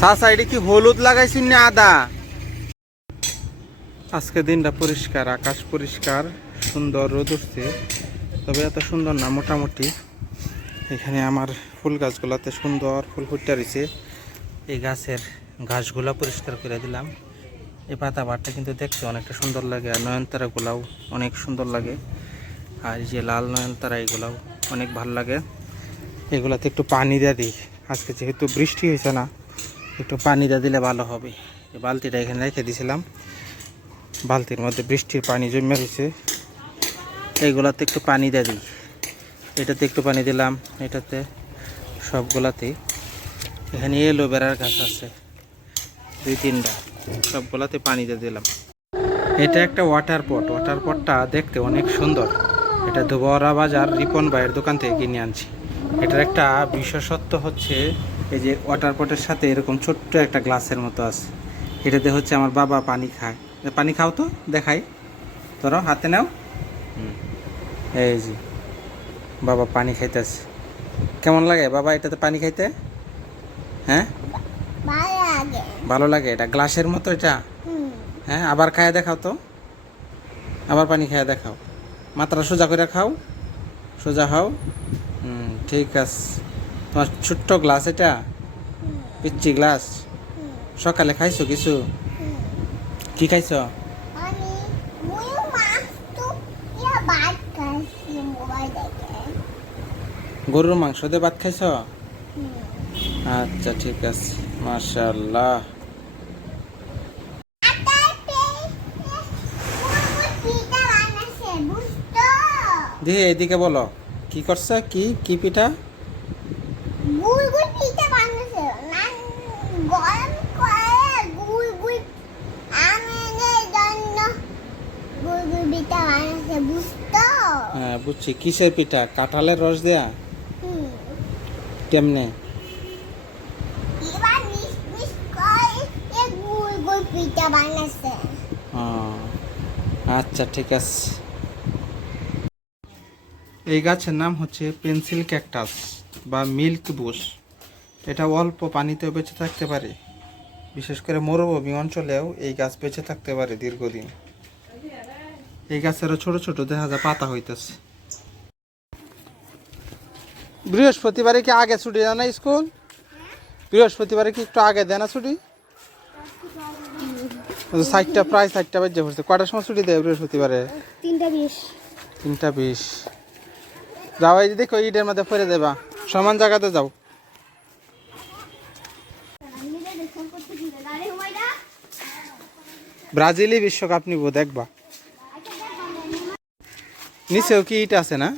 সাইডে কি হলুদ লাগাইছেন না আদা? আজকে দিনটা পরিষ্কার, আকাশ পরিষ্কার, সুন্দর রোদ উঠছে, তবে এত সুন্দর না, মোটামুটি। এখানে আমার ফুল গাছগুলাতে সুন্দর ফুল ফুটতে রয়েছে। এই গাছের ঘাসগুলা পরিষ্কার করে দিলাম। এই পাতা বাটটা কিন্তু দেখতে অনেকটা সুন্দর লাগে, আর নয়নতারাগুলাও অনেক সুন্দর লাগে। আর এই যে লাল নয়নতারা, এগুলাও অনেক ভালো লাগে। এগুলাতে একটু পানি দিয়ে দিই, আজকে যেহেতু বৃষ্টি হয়েছে না, একটু পানি দিয়ে দিলে ভালো হবে। এই বালতিটা এখানে রেখে দিয়েছিলাম, বালতির মধ্যে বৃষ্টির পানি জমে রয়েছে, এইগুলাতে একটু পানি দিয়ে দিই। এটাতে একটু পানি দিলাম, এটাতে, সবগুলাতেই। এখানে এলোভেরার গাছ আছে 2-3টা, সবগুলাতে পানি দিয়ে দিলাম। এটা একটা ওয়াটার পট, ওয়াটার পটটা দেখতে অনেক সুন্দর। এটা দুবরা বাজার রিপন ভাইয়ের দোকান থেকে কিনে আনছি। এটার একটা বিশেষত্ব হচ্ছে, এই যে ওয়াটার পটের সাথে এরকম ছোট্ট একটা গ্লাসের মতো আছে। এটাতে হচ্ছে আমার বাবা পানি খায়। পানি খাও তো, দেখাই, ধরো হাতে নাও। এই যে বাবা পানি খাইতেছে। কেমন লাগে বাবা এটাতে পানি খাইতে? হ্যাঁ, ভালো লাগে। এটা গ্লাসের মতো এটা। হ্যাঁ, আবার খায় দেখাও তো, আবার পানি খায় দেখাও। মাত্রা সোজা করে খাও, সোজা হও। ঠিক আছে। তোমার ছোট্ট গ্লাস এটা, পিচ্চি গ্লাস। সকালে খাইছো কিছু? কি খাইছো? গরুর মাংস দিয়ে ভাত খাইছো? আচ্ছা ঠিক আছে, মাশাআল্লাহ। দিয়ে এদিকে বলো, কি করছে? কি কি পিঠা? হ্যাঁ বুঝছি। কিসের পিঠা? কাঁঠালের রস দেয়া? কেমনে? আচ্ছা ঠিক আছে। এই গাছের নাম হচ্ছে পেন্সিল ক্যাকটাস বা মিল্ক বুশ। এটা অল্প পানিতেও বেঁচে থাকতে পারে, বিশেষ করে মরুভূমি অঞ্চলেও এই গাছ বেঁচে থাকতে পারে দীর্ঘদিন। এই গাছেরও ছোট ছোট দেখা যায় পাতা হইতেছে। বৃহস্পতিবারে কি আগে ছুটি দেয় না স্কুল? বৃহস্পতিবারে কি একটু আগে দেয় না ছুটি? 4টা, প্রায় 4টা বাজে পড়ছে। কটার সময় ছুটি দেয় বৃহস্পতিবারে? 3:20। 3:20। যাও, এই যে দেখো, ইটের মধ্যে পড়ে দেবা, সমান জায়গাতে যাও। ব্রাজিলি বিশ্বকাপ নিব, দেখবা। নিচেও কি ইট আছে না?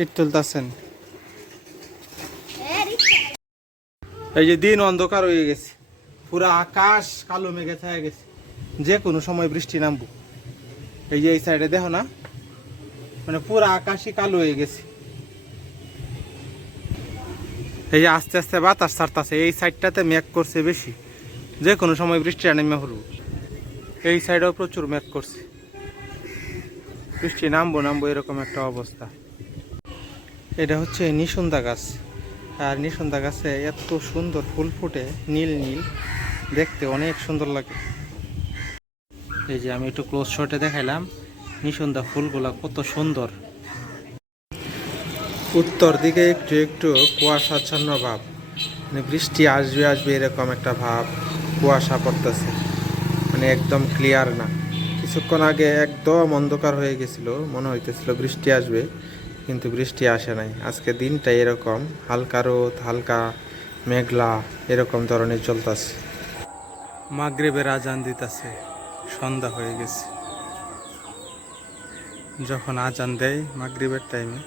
ইট তুলতেছেন। এই যে দিন অন্ধকার হয়ে গেছে, পুরা আকাশ কালো মেঘে ছায়া গেছে, যে কোনো সময় বৃষ্টি নামবো। এই যে এই সাইডে দেখো না, মানে পুরা আকাশই কালো হয়ে গেছে। এই যে আস্তে আস্তে বাতাস ছাড়তেছে, এই সাইডটাতে মেঘ করছে বেশি, যে কোনো সময় বৃষ্টি নেমে হলো। এই সাইডেও প্রচুর মেঘ করছে, বৃষ্টি নামবো নামবো এরকম একটা অবস্থা। এটা হচ্ছে নিশুন্দা গাছ, আর নিশুন্দা গাছে এত সুন্দর ফুল ফুটে, নীল নীল, দেখতে অনেক সুন্দর লাগে। এই যে আমি একটু ক্লোজ শটে দেখাইলাম নিশুন্দা ফুলগুলা কত সুন্দর। উত্তর দিকে একটু একটু কুয়াশাচ্ছন্ন ভাব, মানে বৃষ্টি আসবে আসবে এরকম একটা ভাব, কুয়াশা পড়তেছে, মানে একদম ক্লিয়ার না। কিছুক্ষণ আগে একদম অন্ধকার হয়ে গেছিল, মনে হইতেছিল বৃষ্টি আসবে, কিন্তু বৃষ্টি আসে নাই। আজকে দিনটা এরকম হালকা রোদ, হালকা মেঘলা, এরকম ধরনের চলতেছে। মাগরিবের আজান দিতেছে, সন্ধ্যা হয়ে গেছে। যখন আজান দেয় মাগরিবের টাইমে,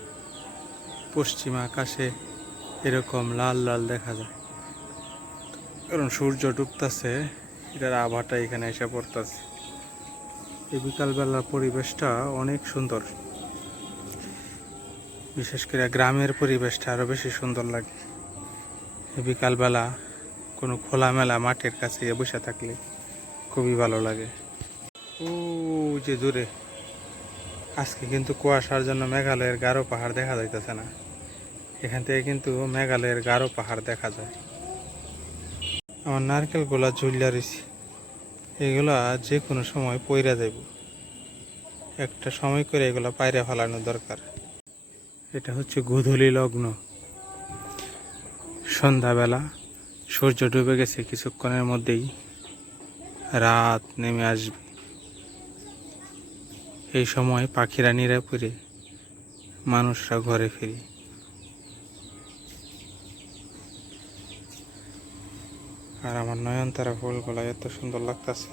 পশ্চিম আকাশে এরকম লাল লাল দেখা যায়, কারণ সূর্য ডুবতেছে, এটার আবহাওয়াটা এখানে এসে পড়তেছে। এই বিকালবেলার পরিবেশটা অনেক সুন্দর, বিশেষ করে গ্রামের পরিবেশটা আরও বেশি সুন্দর লাগে। বিকালবেলা কোনো খোলামেলা মাঠের কাছে বসে থাকলে খুবই ভালো লাগে। ও যে দূরে, আজকে কিন্তু কুয়াশার জন্য মেঘালয়ের গারো পাহাড় দেখা যাইতেছে না। এখান থেকে কিন্তু মেঘালয়ের গারো পাহাড় দেখা যায়। আমার নারকেলগুলা ঝুলিয়া রয়েছে, এগুলা যে কোনো সময় পইরা যাইব। একটা সময় করে এগুলা পায়রা ফেলানো দরকার। এটা হচ্ছে গোধূলি লগ্ন, সন্ধ্যাবেলা সূর্য ডুবে গেছে, কিছুক্ষণের মধ্যেই রাত নেমে আসবে। এই সময় পাখিরা নিরাপদে, মানুষরা ঘরে ফিরে। আর আমার নয়নতারা ফুলগুলা এত সুন্দর লাগতেছে।